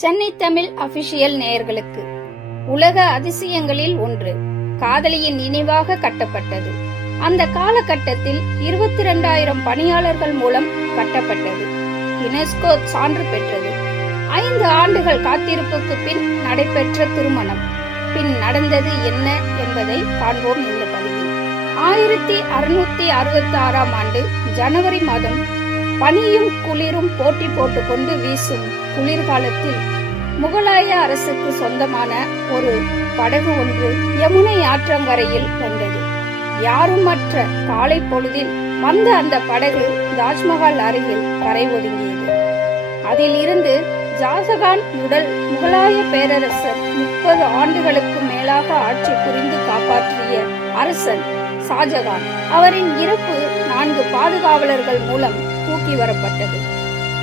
Chennai Tamil official நேயர்களுக்கு உலக அதிசயங்களில் ஒன்று காதலியின் நினைவாக கட்டப்பட்டது. அந்த காலகட்டத்தில் 22,000 பணியாளர்கள் மூலம் கட்டப்பட்டது. யுனெஸ்கோ சான்று பெற்றது. 5 ஆண்டுகள் காத்திருப்புக்கு பின் நடைபெற்ற திருமணம். பின் நடந்தது என்ன என்பதை காண்போம் இந்த பதிவில். 1666ஆம் ஆண்டு ஜனவரி மாதம் பனியும் குளிரும் போட்டி போட்டுக்கொண்டு வீசும் குளிர்காலத்தில் முகலாய அரசுக்கு சொந்தமான ஒரு படகு ஒன்று யமுனை ஆற்றங்கரையில் வந்தது. யாருமற்ற காலை பொழுதில் வந்த அந்த படகு தாஜ்மஹால் அருகில் கரை ஒதுங்கியது. அதில் இருந்து ஷாஜகான் உடல் முகலாய பேரரசர் 30 ஆண்டுகளுக்கு மேலாக ஆட்சி புரிந்து காப்பாற்றிய அரசன் ஷாஜகான் அவரின் இறப்பு 4 பாதுகாவலர்கள் மூலம் தூக்கி வரப்பட்டது.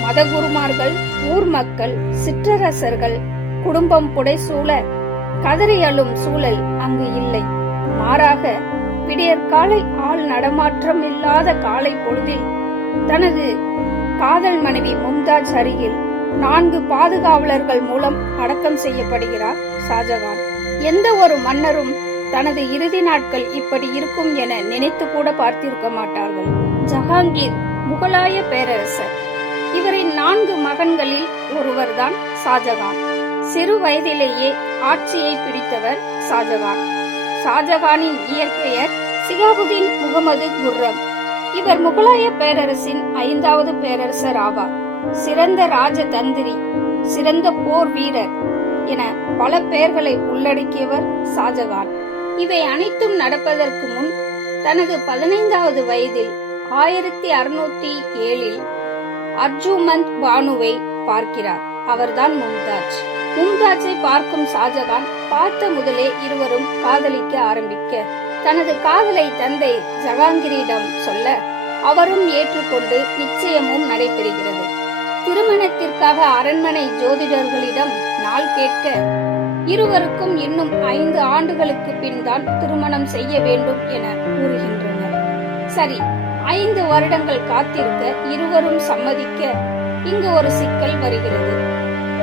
மதகுருமார்கள், ஊர் மக்கள், சிற்றரசர்கள் குடும்பம் புடைசூழ கதறி அழும் சூழல் அங்கு இல்லை. மாறாக விடியற்காலை ஆள் நடமாற்றம் இல்லாத காலை பொழுதில் தனது காதல் மனைவி மும்தாஜ் அருகில் 4 பாதுகாவலர்கள் மூலம் அடக்கம் செய்யப்படுகிறார் ஷாஜகான். எந்த ஒரு மன்னரும் தனது இறுதி நாட்கள் இப்படி இருக்கும் என நினைத்து கூட பார்த்திருக்க மாட்டார்கள். ஜஹாங்கீர் முகலாய பேரரசர். இவரின் 4 மகன்களில் ஒருவர்தான் ஷாஜகான். சிறு வயதிலேயே ஆட்சியை பிடித்தவர் ஷாஜகான். ஷாஜகானின் இயற்பெயர் சிகாபுதீன் முகமது குர்ரம். இவர் முகலாய பேரரசின் 5வது பேரரசர் ஆவார். சிறந்த ராஜதந்திரி, சிறந்த போர் வீரர் என பல பெயர்களை உள்ளடக்கியவர் ஷாஜகான். இவை அனைத்தும் நடப்பதற்கு முன் தனது 15வது வயதில் 1607இல் அர்ஜுமந்த் பானுவை பார்க்கிறார். அவர்தான் மும்தாஜ். மும்தாஜை பார்க்கும் ஷாஜகான் பார்த்த முதலே இருவரும் காதலிக்க ஆரம்பிக்க தனது காதலை தந்தை ஜஹாங்கீரிடம் சொல்ல அவரும் ஏற்றுக்கொண்டு நிச்சயமும் நடைபெறுகிறது. திருமணத்திற்காக அரண்மனை ஜோதிடர்களிடம் நாள் கேட்க இருவருக்கும் இன்னும் 5 ஆண்டுகளுக்கு பின் தான் திருமணம் செய்ய வேண்டும் என கூறுகின்றனர். சரி, 5 வருடங்கள் காத்திருக்க இருவரும் சம்மதிக்க இங்கு ஒரு சிக்கல் வருகிறது.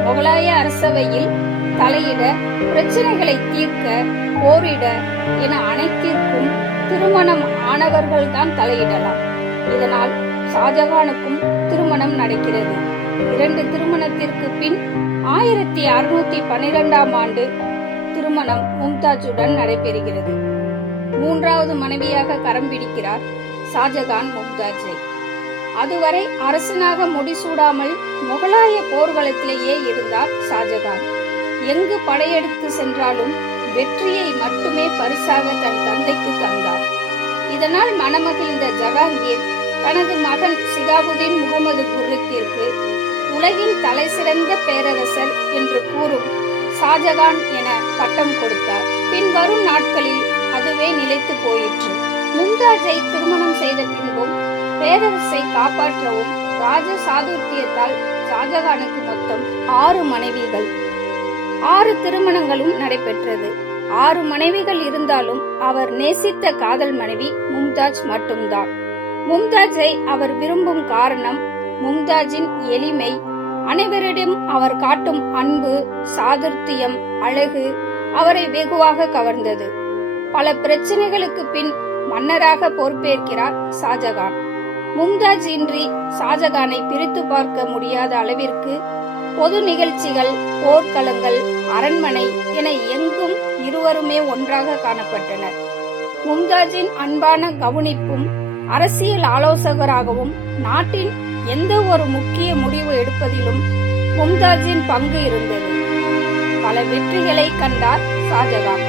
முகலாய அரசவையில் தலையிட, பிரச்சனைகளை தீர்க்க, போரிட என அனைத்திற்கும் திருமணம் ஆனவர்கள்தான் தலையிடலாம். இதனால் ஷாஜகானுக்கும் திருமணம் நடக்கிறது. 2 திருமணத்திற்கு பின் 1612ஆம் ஆண்டு திருமணம் மும்தாஜுடன் நடைபெறுகிறது. 3வது மனைவியாக கரம் பிடிக்கிறார் ஷாஜகான் மும்தாஜை. அதுவரை அரசனாக முடிசூடாமல் முகலாய போர்க்களத்திலேயே இருந்தார் ஷாஜகான். எங்கு படையெடுத்து சென்றாலும் வெற்றியை மட்டுமே பரிசாக தன் தந்தைக்கு தந்தார். இதனால் மனமகிழ்ந்த ஜஹாங்கீர் தனது மகன் சிகாபுதீன் முகமது குர்ரத்திற்கு உலகின் தலை சிறந்த பேரரசர் என்று கூறும் ஷாஜகான் என பட்டம் கொடுத்தார். பின்வரும் நாட்களில் அதுவே நிலைத்து போயிற்று. மும்தாஜை திருமணம் செய்த பின்பும் பேரரசை காப்பாற்றவும் ராஜ சாதுர்த்தியத்தால் ஷாஜகானுக்கு மொத்தம் 6 மனைவிகள். 6 திருமணங்களும் நடைபெற்றது. 6 மனைவிகள் இருந்தாலும் அவர் நேசித்த காதல் மனைவி மும்தாஜ் மட்டும்தான். மும்தாஜை அவர் விரும்பும் காரணம் மும்தாஜின் எளிமை, அனைவரிடம் அவர் காட்டும் அன்பு, சாதுர்த்தியம், அழகு அவரை வெகுவாக கவர்ந்தது. பல பிரச்சனைகளுக்கு பின் மன்னராக பொறுப்பேற்கிறார் ஷாஜகான். மும்தாஜ் இன்றி ஷாஜகானை பிரித்து பார்க்க முடியாத அளவிற்கு பொது நிகழ்ச்சிகள், போர்க்களங்கள், அரண்மனை என எங்கும் இருவருமே ஒன்றாக காணப்பட்டனர். மும்தாஜின் அன்பான கவனிப்பும், அரசியல் ஆலோசகராகவும் நாட்டின் எந்த ஒரு முக்கிய முடிவு எடுப்பதிலும் மும்தாஜின் பங்கு இருந்தது. பல வெற்றிகளை கண்டார் ஷாஜகான்.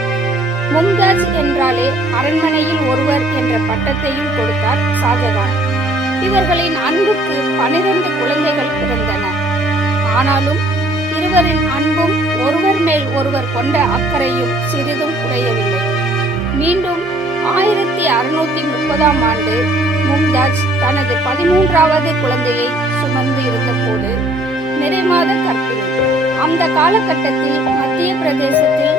மும்தாஜ் என்றாலே அரண்மனையில் ஒருவர் என்ற பட்டத்தையும் கொடுத்தார் ஷாஜகான். இவர்களின் அன்புக்கு 12 குழந்தைகள் பிறந்தன. ஆனாலும் இருவரின் அன்பும் ஒருவர் மேல் ஒருவர் கொண்ட அக்கறையும் சிறிதும் குறையவில்லை. மீண்டும் 1630ஆம் ஆண்டு மும்தாஜ் தனது 13வது குழந்தையை சுமந்து இருந்த போது நிறைமாத கர்ப்பிணி. அந்த காலகட்டத்தில் மத்திய பிரதேசத்தில்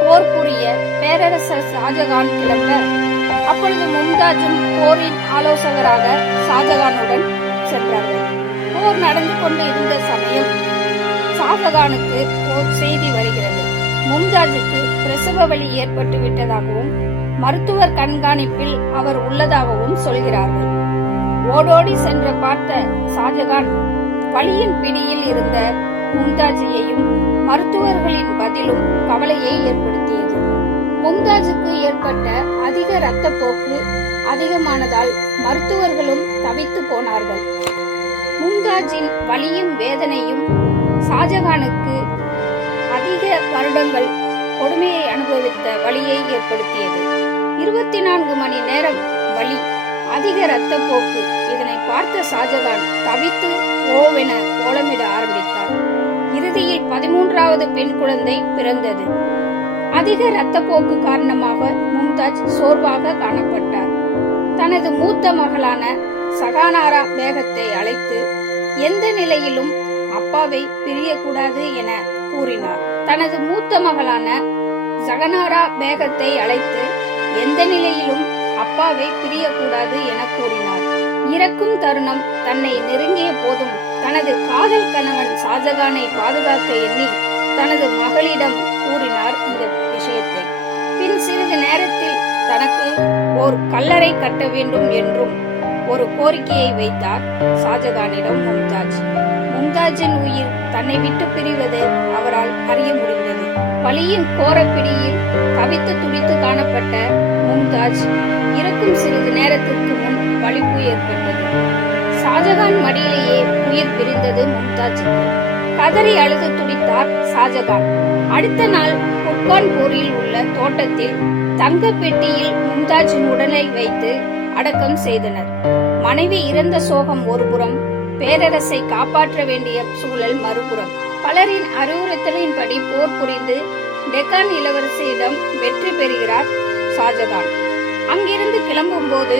போர் புரிய பேரரசர் ஷாஜகான் கிளம்ப அப்பொழுது மும்தாஜும் போரின் ஆலோசகராக ஷாஜகானுடன் சென்றார்கள். போர் நடந்து கொண்டு இருந்த சமயம் ஷாஜகானுக்கு ஓர் செய்தி வருகிறது. மும்தாஜுக்கு பிரசவ வலி ஏற்பட்டு விட்டதாகவும் மருத்துவர் கண்காணிப்பில் அவர் உள்ளதாகவும் சொல்கிறார்கள். ஓடோடி சென்று பார்த்த ஷாஜகான் வலியின் பிடியில் இருந்த மும்தாஜையையும் மருத்துவர்களின் பதிலும் கவலையை ஏற்படுத்தியது. மும்தாஜுக்கு ஏற்பட்ட அதிக இரத்தப்போக்கு அதிகமானதால் மருத்துவர்களும் தவித்து போனார்கள். மும்தாஜின் வலியும் வேதனையும் ஷாஜகானுக்கு அதிக வருடங்கள் கொடுமையை அனுபவித்த வலியை ஏற்படுத்தியது. 24 மணி நேரம் வலி, அதிக இரத்தப்போக்கு. இதனை பார்த்த ஷாஜகான் தவித்து ஓவென கோலமிட ஆரம்பித்தார். இறுதியில் 13வது பெண் குழந்தை பிறந்தது. அதிக இரத்தப்போக்கு காரணமாக மும்தாஜ் சோர்வாக காணப்பட்டார். தனது மூத்த மகளான சகானாரா பேகத்தை அழைத்து எந்த நிலையிலும் அப்பாவை பிரியக்கூடாது என கூறினார். தனது மூத்த மகளான சகனாரா பேகத்தை அழைத்து எந்த நிலையிலும் அப்பாவை பிரியக்கூடாது என கூறினார். இறக்கும் தருணம் தன்னை நெருங்கிய போதும் தனது காதல் கணவன் ஷாஜகானை பாதுகாக்க எண்ணி தனது மகளிடம் கூறினார் இந்த விஷயத்தை. பின் சிறிது நேரத்தில் தனக்கு ஓர் கல்லறை கட்ட வேண்டும் என்றும் ஒரு கோரிக்கையை வைத்தார் ஷாஜகானிடம் மும்தாஜ். மும்தாஜின் உயிர் தன்னை விட்டு பிரிவது அவரால் அறிய முடிந்தது. வலியின் கோரப்பிடியில் தவித்து துடித்து காணப்பட்ட மும்தாஜ் இறக்கும் சிறிது நேரத்திற்கு முன் வலிப்பு ஏற்பட்டது. ஷாஜகான் மடியிலேயே உயிர் பிரிந்தது மும்தாஜுக்கு. கதறி அழுது துடித்தார் ஷாஜகான். அடுத்த நாள் குர்கான்பூரில் உள்ள தோட்டத்தில் தங்க பெட்டியில் மும்தாஜின் உடலை வைத்து அடக்கம் செய்தனர். மனைவி இறந்த சோகம் ஒருபுறம், பேரரசை காப்பாற்ற வேண்டிய சூழல் மறுபுறம். பலரின் அறிவுறுத்தலின்படி போர் புரிந்து டெக்கான் இளவரசியிடம் வெற்றி பெறுகிறார் ஷாஜகான். அங்கிருந்து கிளம்பும் போது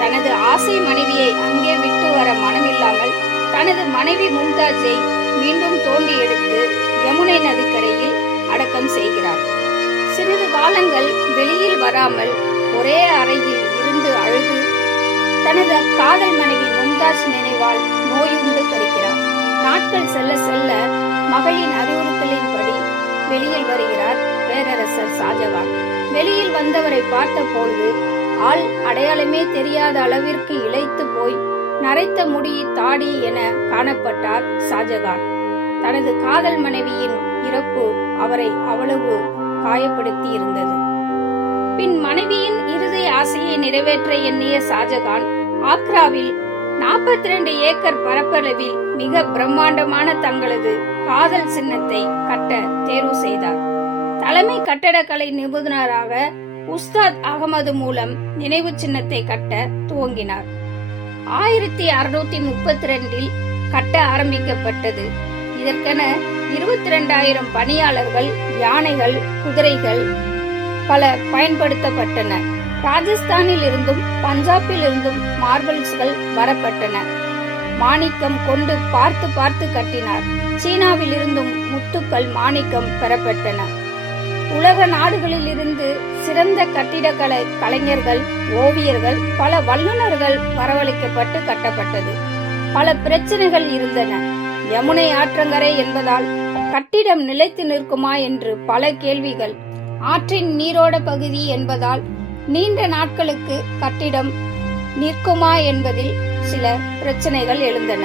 தனது ஆசை மனைவியை அங்கே விட்டு வர மனமில்லாமல் தனது மனைவி மும்தாஜை மீண்டும் தோண்டி எடுத்து யமுனை நதிக்கரையில் அடக்கம் செய்கிறார். சிறிது காலங்கள் வெளியில் வராமல் ஒரே அறையில் இருந்து அழுது தனது காதல் மனைவி மும்தாஜ் நினைவால் நோயுண்டு கழிக்கிறார். நாட்கள் செல்ல செல்ல மகளின் அறிவுறுத்தலின்படி வெளியில் வருகிறார் பேரரசர் ஷாஜகான். வெளியில் வந்தவரை பார்த்த பொழுது ஆள் அடையாளமே தெரியாத அளவிற்கு இளைத்து போய் நரைத்த முடி, தாடி என காணப்பட்டார் ஷாஜகான். தனது காதல் மனைவியின் இறப்பு அவரை அவ்வளவு காயப்படுத்தி இருந்தது. பின் மனைவியின் இறுதி ஆசையை நிறைவேற்ற எண்ணிய ஷாஜகான் ஆக்ராவில் 42 ஏக்கர் பரப்பளவில் மிக பிரம்மாண்டமான தங்களது காதல் சின்னத்தை கட்ட தேர்வு செய்தார். தலைமை கட்டடக்கலை நிபுணராக உஸ்தாத் அகமது மூலம் நினைவு சின்னத்தை கட்ட துவங்கினார். 1632 கட்ட ஆரம்பிக்கப்பட்டது. இதற்கென 22,000 பணியாளர்கள், யானைகள், குதிரைகள் பல பயன்படுத்தப்பட்டன. ராஜஸ்தானில் இருந்தும் பஞ்சாபில் இருந்தும் மார்பிள்ஸ்கள் வரப்பட்டன. மாணிக்கம் கொண்டு பார்த்து பார்த்து கட்டினார். சீனாவில் இருந்தும் முத்துக்கள், மாணிக்கம் பெறப்பட்டன. உலக நாடுகளில் இருந்து சிறந்த கட்டிடக்கலை கலைஞர்கள், ஓவியர்கள், பல வல்லுநர்கள் வரவழைக்கப்பட்டு கட்டப்பட்டது. பல பிரச்சனைகள் இருந்தன. யமுனை ஆற்றங்கரை என்பதால் கட்டிடம் நிலைத்து நிற்குமா என்று பல கேள்விகள். ஆற்றின் நீரோட பகுதி என்பதால் நீண்ட நாட்களுக்கு கட்டிடம் நிற்குமா என்பதில் சில பிரச்சனைகள் எழுந்தன.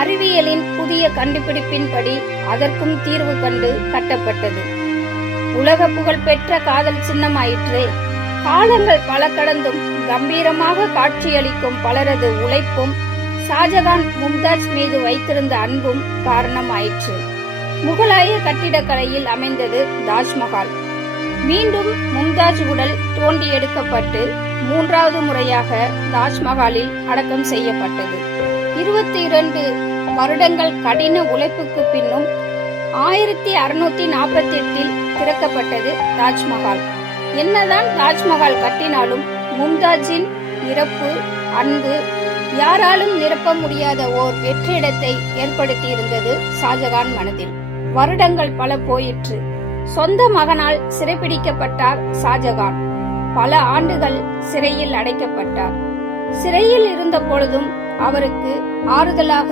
அறிவியலின் புதிய கண்டுபிடிப்பின்படி அதற்கும் தீர்வு கண்டு கட்டப்பட்டது. உலக புகழ்பெற்ற காதல் சின்னமாயிற்றே. காலங்கள் பல கடந்தும் கம்பீரமாக காட்சியளிக்கும் பலரது உழைப்பும் ஷாஜகான் மும்தாஜ் மீது வைத்திருந்த அன்பும் காரணமாயிற்று. முகலாய கட்டிடக்கலையில் அமைந்தது தாஜ்மஹால். மீண்டும் மும்தாஜ் உடல் தோண்டி எடுக்கப்பட்டு 3வது முறையாக தாஜ்மஹாலில் அடக்கம் செய்யப்பட்டது. 22 வருடங்கள் கடின உழைப்புக்கு பின்னும் 1648 திறக்கப்பட்டது தாஜ்மஹால். என்னதான் தாஜ்மஹால் கட்டினாலும் மும்தாஜின் இறப்பு, அன்பு யாராலும் நிரப்ப முடியாத ஓர் வெற்றிடத்தை ஏற்படுத்தி இருந்தது ஷாஜகான் மனதில். வருடங்கள் பல போயிற்று. சொந்த மகனால் சிறைப்பிடிக்கப்பட்டார் ஷாஜகான். பல ஆண்டுகள் சிறையில் அடைக்கப்பட்டார். சிறையில் இருந்த பொழுதும் அவருக்கு ஆறுதலாக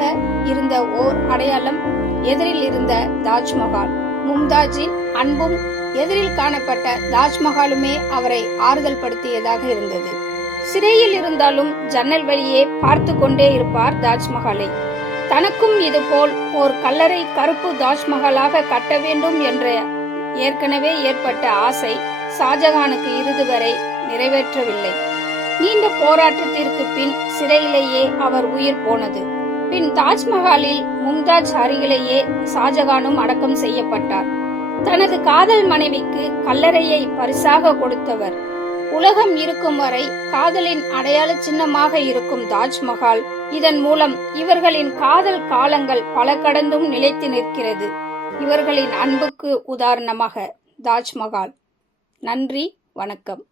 இருந்த ஓர் அடையாளம் எதிரில் இருந்த தாஜ்மஹால். மும்தாஜின் அன்பும் எதிரில் காணப்பட்ட தாஜ்மஹாலுமே அவரை ஆறுதல் படுத்தியதாக இருந்தது. சிறையில் இருந்தாலும் ஜன்னல் வழியே பார்த்து கொண்டே இருப்பார் தாஜ்மஹாலை. தனக்கும் இதுபோல் ஓர் கல்லறை கருப்பு தாஜ்மஹாலாக கட்ட வேண்டும் என்ற ஏற்கனவே ஏற்பட்ட ஆசை ஷாஜகானுக்கு இறுதி வரை நிறைவேற்றவில்லை. நீண்ட போராட்டத்திற்கு பின் சிறையிலேயே அவர் உயிர் போனது. பின் தாஜ்மஹாலில் மும்தாஜ் அருகிலேயே ஷாஜகானும் அடக்கம் செய்யப்பட்டார். தனது காதல் மனைவிக்கு கல்லறையை பரிசாக கொடுத்தவர். உலகம் இருக்கும் வரை காதலின் அடையாள சின்னமாக இருக்கும் தாஜ்மஹால் இதன் மூலம் இவர்களின் காதல் காலங்கள் பல கடந்தும் நிலைத்து நிற்கிறது. இவர்களின் அன்புக்கு உதாரணமாக தாஜ்மஹால். நன்றி, வணக்கம்.